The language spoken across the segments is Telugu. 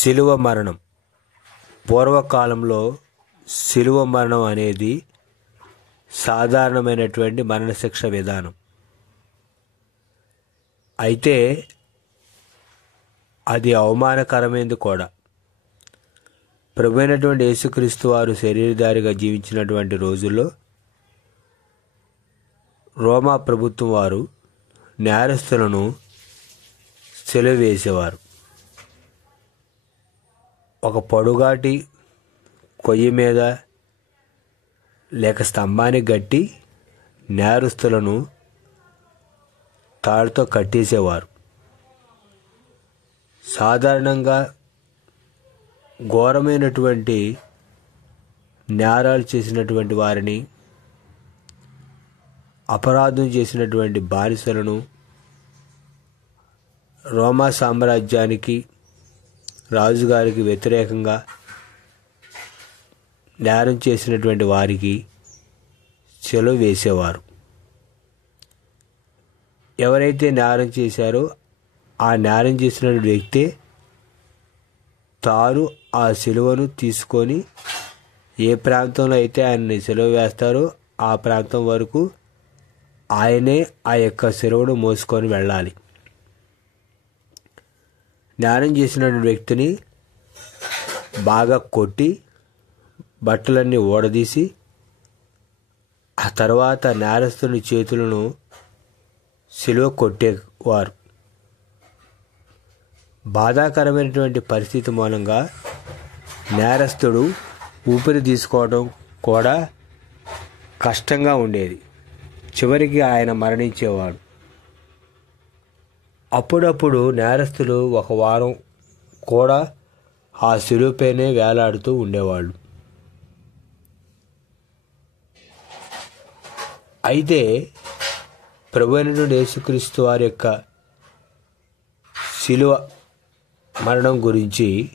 శిలువ మరణం. పూర్వకాలంలో శిలువ మరణం అనేది సాధారణమైనటువంటి మరణశిక్ష విధానం. అయితే అది అవమానకరమైనది కూడా. ప్రభువైనటువంటి యేసుక్రీస్తు వారు శరీరధారిగా జీవించినటువంటి రోజుల్లో రోమా ప్రభుత్వం వారు నేరస్తులను సిలువ వేసేవారు. ఒక పొడుగాటి కొయ్య మీద లేక స్తంభానికి గట్టి నేరస్తులను తాడుతో కట్టేసేవారు. సాధారణంగా ఘోరమైనటువంటి నేరాలు చేసినటువంటి వారిని, అపరాధం చేసినటువంటి బానిసలను, రోమా సామ్రాజ్యానికి రాజుగారికి వ్యతిరేకంగా నేరం చేసినటువంటి వారికి సిలువ వేసేవారు. ఎవరైతే నేరం చేశారో ఆ నేరం చేసిన వ్యక్తే తాను ఆ సిలువను తీసుకొని ఏ ప్రాంతంలో అయితే ఆయన్ని సిలువ వేస్తారో ఆ ప్రాంతం వరకు ఆయనే ఆ యొక్క సిలువను మోసుకొని వెళ్ళాలి. నేరం చేసిన వ్యక్తిని బాగా కొట్టి బట్టలన్నీ ఊడదీసి ఆ తర్వాత నేరస్తుని చేతులను సిలువ కొట్టేవారు. బాధాకరమైనటువంటి పరిస్థితి మూలంగా నేరస్తుడు ఊపిరి తీసుకోవడం కూడా కష్టంగా ఉండేది. చివరికి ఆయన మరణించేవాడు. అప్పుడప్పుడు నేరస్తులు ఒక వారం కూడా ఆ సిలువపైనే వేలాడుతూ ఉండేవాళ్ళు. అయితే ప్రభువైనటువంటి యేసుక్రీస్తు వారి యొక్క సిలువ మరణం గురించి,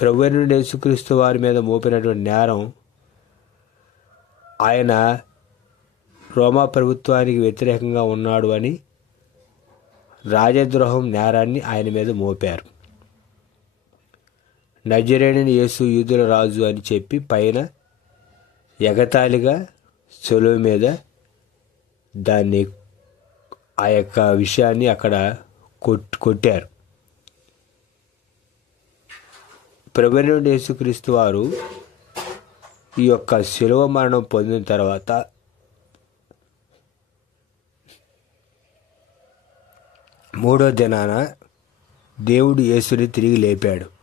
ప్రభువైనటువంటి యేసుక్రీస్తు వారి మీద మోపినటువంటి నేరం, ఆయన రోమా ప్రభుత్వానికి వ్యతిరేకంగా ఉన్నాడు అని రాజద్రోహం నేరాన్ని ఆయన మీద మోపారు. నజరేయుడైన యేసు యూదుల రాజు అని చెప్పి పైన ఎగతాళిగా సిలువ మీద దాన్ని, ఆ యొక్క విషయాన్ని అక్కడ కొట్టారు. ప్రభువైనటువంటి యేసుక్రీస్తు వారు ఈ యొక్క సిలువ మరణం పొందిన తర్వాత మూడో దినాన దేవుడు యేసుని తిరిగి లేపాడు.